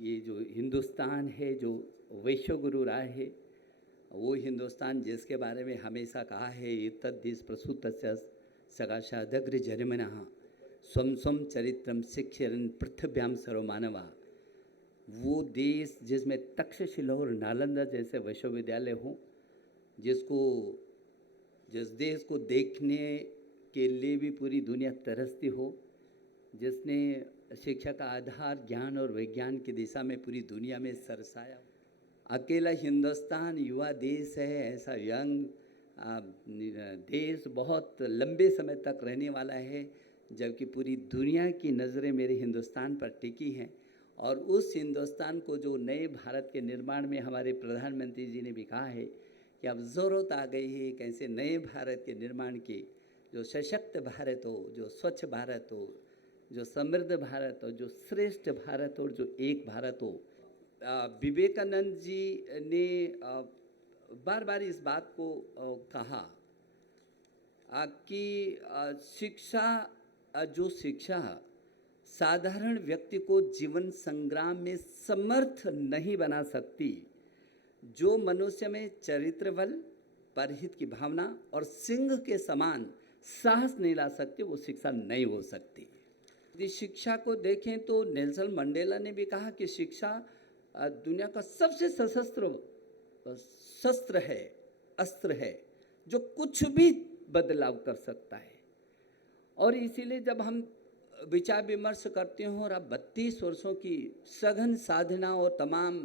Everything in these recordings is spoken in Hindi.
ये जो हिंदुस्तान है, जो वैश्वगुरु राय है, वो हिंदुस्तान जिसके बारे में हमेशा कहा है, एतद्दिश प्रसूतस्य सगाशादग्र जन्मनः स्वं स्वं चरित्रम शिक्षरन् पृथ्व्याम सर्वमानवा। वो देश जिसमें तक्षशिला और नालंदा जैसे विश्वविद्यालय हों, जिस देश को देखने के लिए भी पूरी दुनिया तरसती हो, जिसने शिक्षा का आधार ज्ञान और विज्ञान की दिशा में पूरी दुनिया में सरसाया। अकेला हिंदुस्तान युवा देश है, ऐसा यंग देश बहुत लंबे समय तक रहने वाला है, जबकि पूरी दुनिया की नज़रें मेरे हिंदुस्तान पर टिकी हैं। और उस हिंदुस्तान को जो नए भारत के निर्माण में हमारे प्रधानमंत्री जी ने भी कहा है कि अब ज़रूरत आ गई है एक ऐसे नए भारत के निर्माण की, जो सशक्त भारत हो, जो स्वच्छ भारत हो, जो समृद्ध भारत हो, जो श्रेष्ठ भारत हो, जो एक भारत हो। विवेकानंद जी ने बार बार इस बात को कहा कि शिक्षा साधारण व्यक्ति को जीवन संग्राम में समर्थ नहीं बना सकती। जो मनुष्य में चरित्र बल, परहित की भावना और सिंह के समान साहस नहीं ला सकती, वो शिक्षा नहीं हो सकती। यदि शिक्षा को देखें तो नेल्सन मंडेला ने भी कहा कि शिक्षा दुनिया का सबसे सशस्त्र शस्त्र है, अस्त्र है, जो कुछ भी बदलाव कर सकता है। और इसीलिए जब हम विचार विमर्श करते हो और अब 32 वर्षों की सघन साधना और तमाम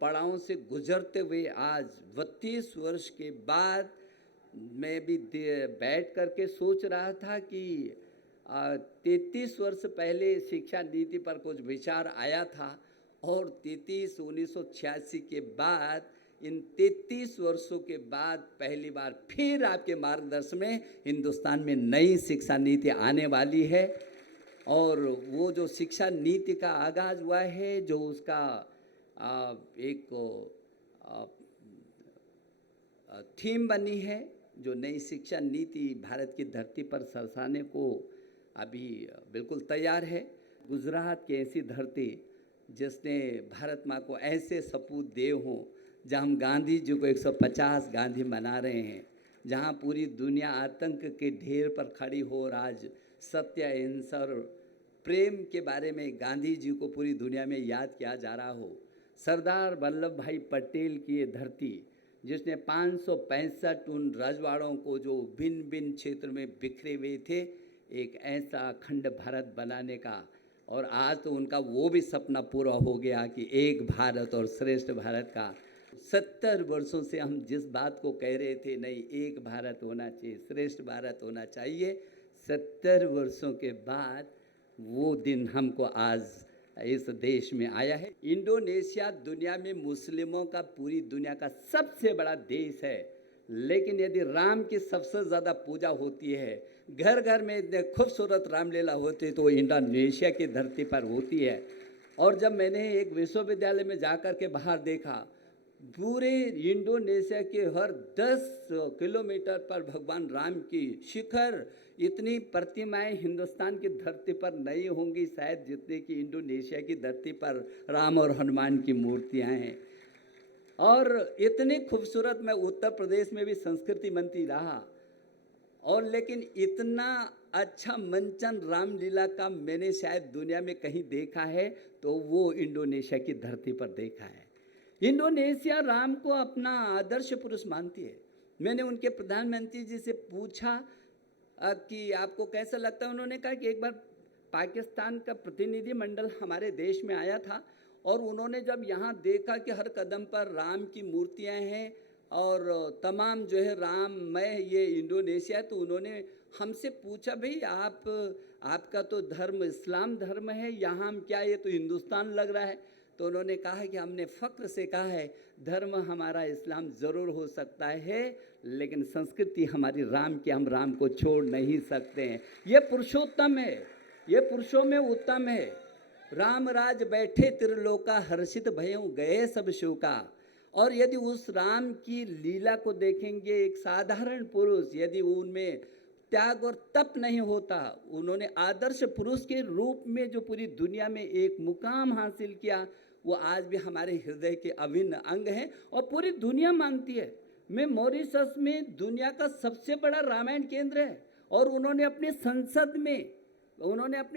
पड़ावों से गुजरते हुए आज 32 वर्ष के बाद मैं भी बैठ करके सोच रहा था कि 33 वर्ष पहले शिक्षा नीति पर कुछ विचार आया था और 1986 के बाद इन 33 वर्षों के बाद पहली बार फिर आपके मार्गदर्शन में हिंदुस्तान में नई शिक्षा नीति आने वाली है। और वो जो शिक्षा नीति का आगाज़ हुआ है, जो उसका एक थीम बनी है, जो नई शिक्षा नीति भारत की धरती पर सरसाने को अभी बिल्कुल तैयार है। गुजरात की ऐसी धरती जिसने भारत माँ को ऐसे सपूत दिए हों, जहाँ हम गांधी जी को 150 गांधी मना रहे हैं, जहाँ पूरी दुनिया आतंक के ढेर पर खड़ी हो और आज सत्य, अहिंसा और प्रेम के बारे में गांधी जी को पूरी दुनिया में याद किया जा रहा हो। सरदार वल्लभ भाई पटेल की ये धरती जिसने 565 उन रजवाड़ों को जो भिन्न भिन्न क्षेत्र में बिखरे हुए थे, एक ऐसा अखंड भारत बनाने का, और आज तो उनका वो भी सपना पूरा हो गया कि एक भारत और श्रेष्ठ भारत का। 70 वर्षों से हम जिस बात को कह रहे थे, नहीं एक भारत होना चाहिए, श्रेष्ठ भारत होना चाहिए, 70 वर्षों के बाद वो दिन हमको आज इस देश में आया है। इंडोनेशिया दुनिया में मुस्लिमों का, पूरी दुनिया का सबसे बड़ा देश है, लेकिन यदि राम की सबसे ज़्यादा पूजा होती है, घर घर में इतने खूबसूरत रामलीला होती है, तो वो इंडोनेशिया की धरती पर होती है। और जब मैंने एक विश्वविद्यालय में जाकर के बाहर देखा, पूरे इंडोनेशिया के हर 10 किलोमीटर पर भगवान राम की शिखर, इतनी प्रतिमाएं हिंदुस्तान की धरती पर नहीं होंगी शायद जितने कि इंडोनेशिया की धरती पर राम और हनुमान की मूर्तियां हैं। और इतनी खूबसूरत, मैं उत्तर प्रदेश में भी संस्कृति मंत्री रहा, और लेकिन इतना अच्छा मंचन रामलीला का मैंने शायद दुनिया में कहीं देखा है तो वो इंडोनेशिया की धरती पर देखा है। इंडोनेशिया राम को अपना आदर्श पुरुष मानती है। मैंने उनके प्रधानमंत्री जी से पूछा कि आपको कैसा लगता है। उन्होंने कहा कि एक बार पाकिस्तान का प्रतिनिधि मंडल हमारे देश में आया था और उन्होंने जब यहाँ देखा कि हर कदम पर राम की मूर्तियाँ हैं और तमाम जो है राममय ये इंडोनेशिया, तो उन्होंने हमसे पूछा, भाई आपका तो धर्म इस्लाम धर्म है, यहाँ हम क्या, ये तो हिंदुस्तान लग रहा है। तो उन्होंने कहा कि हमने फ़ख्र से कहा है, धर्म हमारा इस्लाम ज़रूर हो सकता है, लेकिन संस्कृति हमारी राम की, हम राम को छोड़ नहीं सकते हैं। ये पुरुषोत्तम है, ये पुरुषों में उत्तम है। राम राज बैठे त्रिलोका, हर्षित भयों गए सब शोका। और यदि उस राम की लीला को देखेंगे, एक साधारण पुरुष, यदि उनमें त्याग और तप नहीं होता, उन्होंने आदर्श पुरुष के रूप में जो पूरी दुनिया में एक मुकाम हासिल किया, वो आज भी हमारे हृदय के अभिन्न अंग हैं और पूरी दुनिया मानती है। मैं मॉरिशस में दुनिया का सबसे बड़ा रामायण केंद्र है और उन्होंने अपने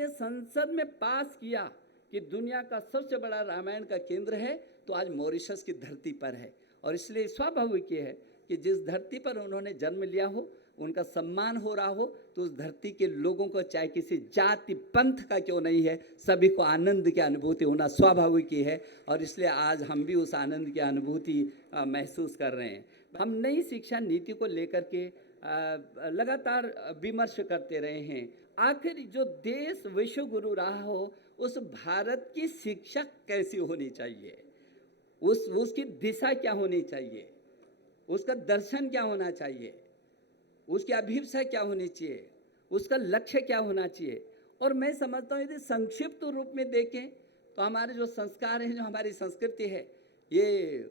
संसद में पास किया कि दुनिया का सबसे बड़ा रामायण का केंद्र है, तो आज मॉरिशस की धरती पर है। और इसलिए स्वाभाविक है कि जिस धरती पर उन्होंने जन्म लिया हो, उनका सम्मान हो रहा हो, तो उस धरती के लोगों को चाहे किसी जाति पंथ का क्यों नहीं है, सभी को आनंद की अनुभूति होना स्वाभाविक ही है। और इसलिए आज हम भी उस आनंद की अनुभूति महसूस कर रहे हैं। हम नई शिक्षा नीति को लेकर के लगातार विमर्श करते रहे हैं। आखिर जो देश विश्व गुरु रहा हो, उस भारत की शिक्षा कैसी होनी चाहिए, उसकी दिशा क्या होनी चाहिए, उसका दर्शन क्या होना चाहिए, उसकी अभिप्सा क्या होनी चाहिए, उसका लक्ष्य क्या होना चाहिए। और मैं समझता हूँ यदि संक्षिप्त रूप में देखें तो हमारे जो संस्कार हैं, जो हमारी संस्कृति है, ये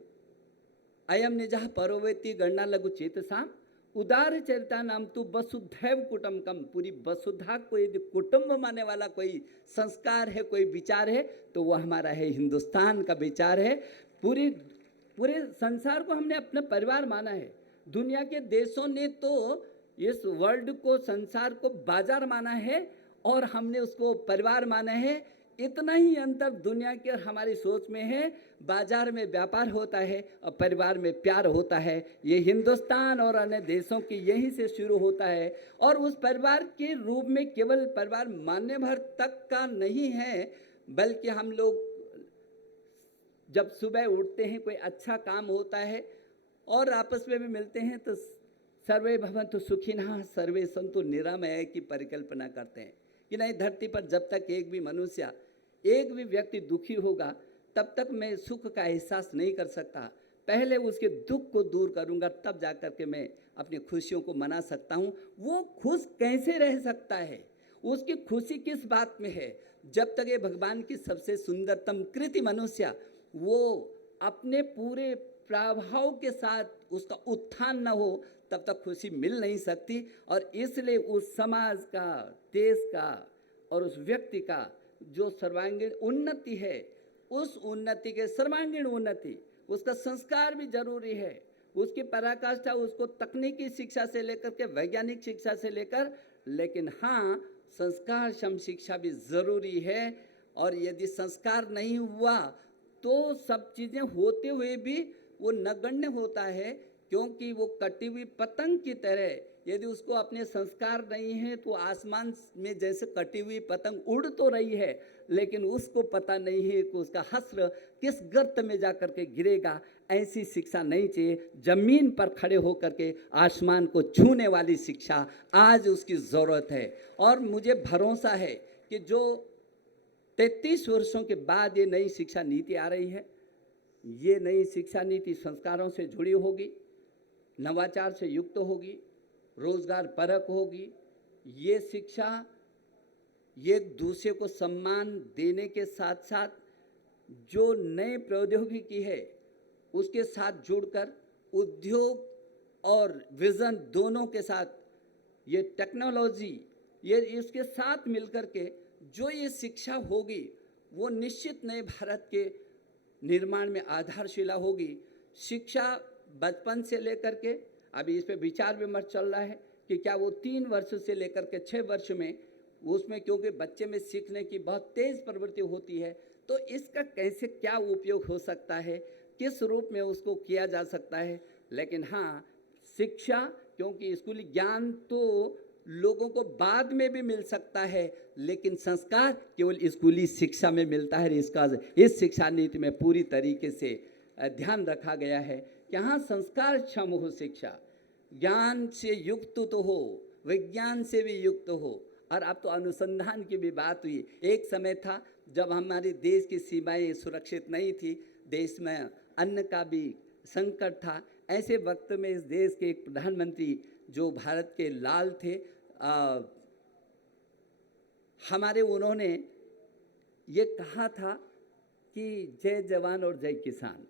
अयम निजः परोवेति गणना लघु चेतसाम उदार चरिता नाम तु वसुधैव कुटुम्बकम। पूरी वसुधा को यदि कुटुंब मानने वाला कोई संस्कार है, कोई विचार है, तो वो हमारा है, हिंदुस्तान का विचार है। पूरे संसार को हमने अपना परिवार माना है। दुनिया के देशों ने तो इस वर्ल्ड को, संसार को बाजार माना है और हमने उसको परिवार माना है। इतना ही अंतर दुनिया की और हमारी सोच में है। बाजार में व्यापार होता है और परिवार में प्यार होता है। ये हिंदुस्तान और अन्य देशों की यहीं से शुरू होता है। और उस परिवार के रूप में केवल परिवार मानने भर तक का नहीं है, बल्कि हम लोग जब सुबह उठते हैं, कोई अच्छा काम होता है और आपस में भी मिलते हैं, तो सर्वे भवन्तु सुखिनः सर्वे सन्तु निरामय की परिकल्पना करते हैं कि नहीं, धरती पर जब तक एक भी मनुष्य, एक भी व्यक्ति दुखी होगा, तब तक मैं सुख का एहसास नहीं कर सकता। पहले उसके दुख को दूर करूंगा, तब जाकर के मैं अपनी खुशियों को मना सकता हूँ। वो खुश कैसे रह सकता है, उसकी खुशी किस बात में है? जब तक ये भगवान की सबसे सुंदरतम कृति मनुष्य वो अपने पूरे प्रभाव के साथ उसका उत्थान न हो, तब तक खुशी मिल नहीं सकती। और इसलिए उस समाज का, देश का और उस व्यक्ति का जो सर्वांगीण उन्नति है, उस उन्नति के सर्वांगीण उन्नति, उसका संस्कार भी जरूरी है। उसकी पराकाष्ठा, उसको तकनीकी शिक्षा से लेकर के वैज्ञानिक शिक्षा से लेकर, लेकिन हाँ, संस्कार सम शिक्षा भी जरूरी है। और यदि संस्कार नहीं हुआ तो सब चीज़ें होते हुए भी वो नगण्य होता है, क्योंकि वो कटी हुई पतंग की तरह, यदि उसको अपने संस्कार नहीं है तो आसमान में जैसे कटी हुई पतंग उड़ तो रही है, लेकिन उसको पता नहीं है कि उसका हस्र किस गर्त में जा कर के गिरेगा। ऐसी शिक्षा नहीं चाहिए। जमीन पर खड़े होकर के आसमान को छूने वाली शिक्षा आज उसकी ज़रूरत है। और मुझे भरोसा है कि जो 33 वर्षों के बाद ये नई शिक्षा नीति आ रही है, ये नई शिक्षा नीति संस्कारों से जुड़ी होगी, नवाचार से युक्त होगी, रोजगार परक होगी। ये शिक्षा ये दूसरे को सम्मान देने के साथ साथ जो नए प्रौद्योगिकी है उसके साथ जुड़कर उद्योग और विज़न दोनों के साथ, ये टेक्नोलॉजी, ये इसके साथ मिलकर के जो ये शिक्षा होगी, वो निश्चित नए भारत के निर्माण में आधारशिला होगी। शिक्षा बचपन से लेकर के, अभी इस पे विचार विमर्श चल रहा है कि क्या वो 3 वर्ष से लेकर के 6 वर्ष में, उसमें क्योंकि बच्चे में सीखने की बहुत तेज़ प्रवृत्ति होती है, तो इसका कैसे क्या उपयोग हो सकता है, किस रूप में उसको किया जा सकता है। लेकिन हाँ, शिक्षा, क्योंकि स्कूली ज्ञान तो लोगों को बाद में भी मिल सकता है, लेकिन संस्कार केवल स्कूली शिक्षा में मिलता है। इसका इस शिक्षा नीति में पूरी तरीके से ध्यान रखा गया है कि हाँ, संस्कार क्षम हो शिक्षा, ज्ञान से युक्त तो हो, विज्ञान से भी युक्त हो। और अब तो अनुसंधान की भी बात हुई। एक समय था जब हमारे देश की सीमाएं सुरक्षित नहीं थी, देश में अन्न का भी संकट था। ऐसे वक्त में इस देश के एक प्रधानमंत्री जो भारत के लाल थे, हमारे, उन्होंने ये कहा था कि जय जवान और जय किसान,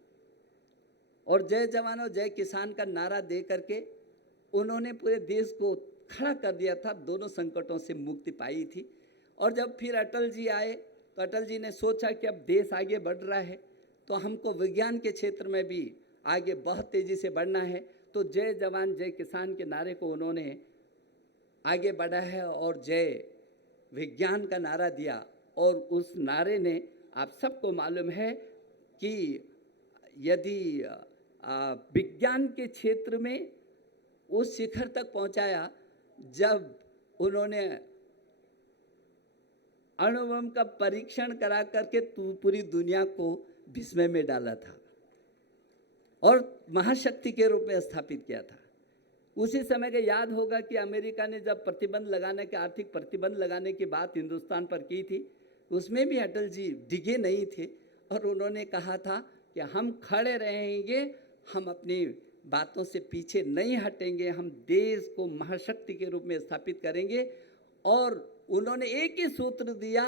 और जय जवान और जय किसान का नारा दे करके उन्होंने पूरे देश को खड़ा कर दिया था, दोनों संकटों से मुक्ति पाई थी। और जब फिर अटल जी आए तो अटल जी ने सोचा कि अब देश आगे बढ़ रहा है, तो हमको विज्ञान के क्षेत्र में भी आगे बहुत तेज़ी से बढ़ना है। तो जय जवान जय किसान के नारे को उन्होंने आगे बढ़ा है और जय विज्ञान का नारा दिया, और उस नारे ने आप सबको मालूम है कि यदि विज्ञान के क्षेत्र में उस शिखर तक पहुंचाया जब उन्होंने अणु बम का परीक्षण करा करके पूरी दुनिया को विस्मय में डाला था और महाशक्ति के रूप में स्थापित किया था। उसी समय का याद होगा कि अमेरिका ने जब प्रतिबंध लगाने के आर्थिक प्रतिबंध लगाने की बात हिंदुस्तान पर की थी, उसमें भी अटल जी डिगे नहीं थे और उन्होंने कहा था कि हम खड़े रहेंगे, हम अपनी बातों से पीछे नहीं हटेंगे, हम देश को महाशक्ति के रूप में स्थापित करेंगे। और उन्होंने एक ही सूत्र दिया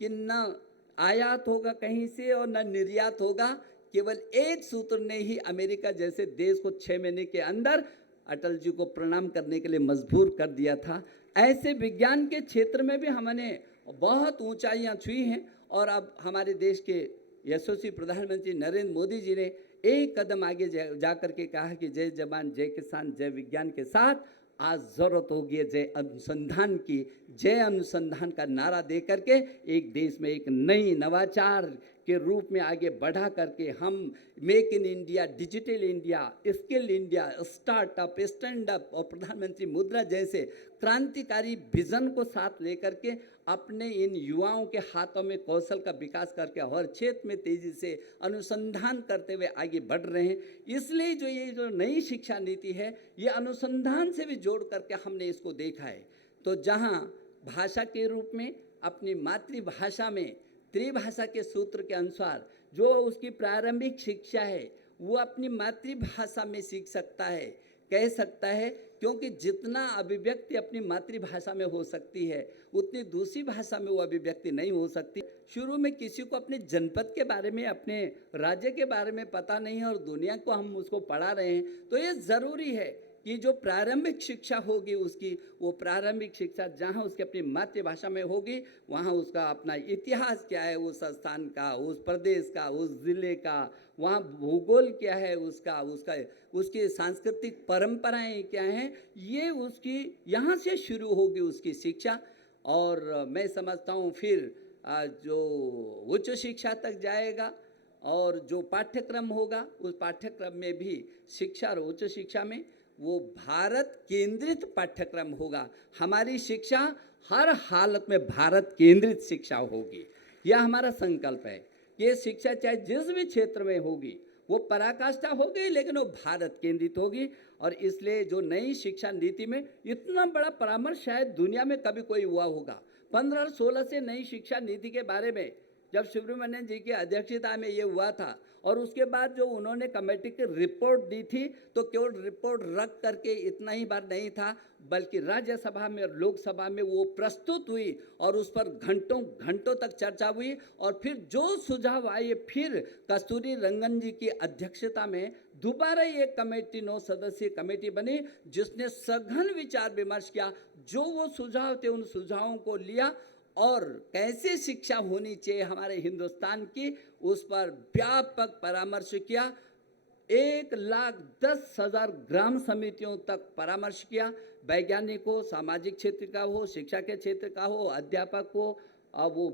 कि न आयात होगा कहीं से और न निर्यात होगा। केवल एक सूत्र ने ही अमेरिका जैसे देश को 6 महीने के अंदर अटल जी को प्रणाम करने के लिए मजबूर कर दिया था। ऐसे विज्ञान के क्षेत्र में भी हमने बहुत ऊंचाइयां छुई हैं और अब हमारे देश के यशस्वी प्रधानमंत्री नरेंद्र मोदी जी ने एक कदम आगे जा कर के कहा कि जय जवान जय किसान जय विज्ञान के साथ आज ज़रूरत होगी जय अनुसंधान की। जय अनुसंधान का नारा दे करके एक देश में एक नई नवाचार के रूप में आगे बढ़ा करके हम make in India, digital India, skill India, startup, stand up और प्रधानमंत्री मुद्रा जैसे क्रांतिकारी विजन को साथ लेकर के अपने इन युवाओं के हाथों में कौशल का विकास करके हर क्षेत्र में तेजी से अनुसंधान करते हुए आगे बढ़ रहे हैं। इसलिए जो नई शिक्षा नीति है ये अनुसंधान से भी जोड़ करके हमने इसको देखा है। तो जहाँ भाषा के रूप में अपनी मातृभाषा में त्रिभाषा के सूत्र के अनुसार जो उसकी प्रारंभिक शिक्षा है वो अपनी मातृभाषा में सीख सकता है, कह सकता है, क्योंकि जितना अभिव्यक्ति अपनी मातृभाषा में हो सकती है उतनी दूसरी भाषा में वो अभिव्यक्ति नहीं हो सकती। शुरू में किसी को अपने जनपद के बारे में, अपने राज्य के बारे में पता नहीं है और दुनिया को हम उसको पढ़ा रहे हैं, तो ये ज़रूरी है कि जो प्रारंभिक शिक्षा होगी उसकी, वो प्रारंभिक शिक्षा जहाँ उसकी अपनी मातृभाषा में होगी वहाँ उसका अपना इतिहास क्या है उस स्थान का, उस प्रदेश का, उस ज़िले का, वहाँ भूगोल क्या है उसकी सांस्कृतिक परंपराएं क्या हैं, ये उसकी यहाँ से शुरू होगी उसकी शिक्षा। और मैं समझता हूँ फिर जो उच्च शिक्षा तक जाएगा और जो पाठ्यक्रम होगा उस पाठ्यक्रम में भी शिक्षा और उच्च शिक्षा में वो भारत केंद्रित पाठ्यक्रम होगा। हमारी शिक्षा हर हालत में भारत केंद्रित शिक्षा होगी, यह हमारा संकल्प है कि ये शिक्षा चाहे जिस भी क्षेत्र में होगी वो पराकाष्ठा होगी लेकिन वो भारत केंद्रित होगी। और इसलिए जो नई शिक्षा नीति में इतना बड़ा परामर्श शायद दुनिया में कभी कोई हुआ होगा। 15-16 से नई शिक्षा नीति के बारे में जब सुब्रमण्यम जी की अध्यक्षता में ये हुआ था और उसके बाद जो उन्होंने कमेटी की रिपोर्ट दी थी तो केवल रिपोर्ट रख करके इतना ही बार नहीं था, बल्कि राज्यसभा में और लोकसभा में वो प्रस्तुत हुई और उस पर घंटों घंटों तक चर्चा हुई। और फिर जो सुझाव आए फिर कस्तूरी रंगन जी की अध्यक्षता में दोबारा एक कमेटी 9 सदस्यीय कमेटी बनी जिसने सघन विचार विमर्श किया। जो वो सुझाव थे उन सुझावों को लिया और कैसे शिक्षा होनी चाहिए हमारे हिंदुस्तान की उस पर व्यापक परामर्श किया। 1,10,000 ग्राम समितियों तक परामर्श किया। वैज्ञानिक हो, सामाजिक क्षेत्र का हो, शिक्षा के क्षेत्र का हो, अध्यापक हो, वो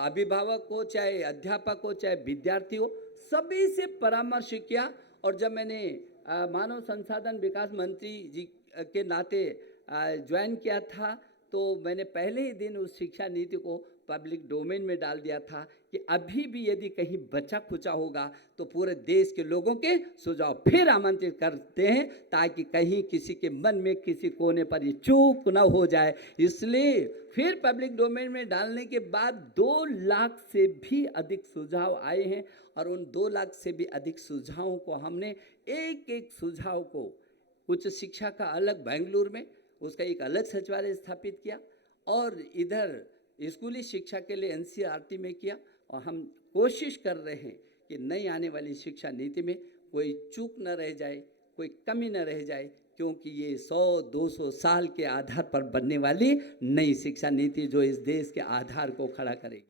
अभिभावक हो, चाहे अध्यापक हो, चाहे विद्यार्थी हो, सभी से परामर्श किया। और जब मैंने मानव संसाधन विकास मंत्री जी के नाते ज्वाइन किया था तो मैंने पहले ही दिन उस शिक्षा नीति को पब्लिक डोमेन में डाल दिया था कि अभी भी यदि कहीं बचा खुचा होगा तो पूरे देश के लोगों के सुझाव फिर आमंत्रित करते हैं ताकि कहीं किसी के मन में किसी कोने पर ये चूक न हो जाए। इसलिए फिर पब्लिक डोमेन में डालने के बाद 2 लाख से भी अधिक सुझाव आए हैं और उन 2 लाख से भी अधिक सुझावों को हमने एक एक सुझाव को उच्च शिक्षा का अलग बेंगलुरु में उसका एक अलग सचिवालय स्थापित किया और इधर स्कूली शिक्षा के लिए NCERT में किया। और हम कोशिश कर रहे हैं कि नई आने वाली शिक्षा नीति में कोई चूक न रह जाए, कोई कमी न रह जाए, क्योंकि ये 100-200 साल के आधार पर बनने वाली नई शिक्षा नीति जो इस देश के आधार को खड़ा करेगी।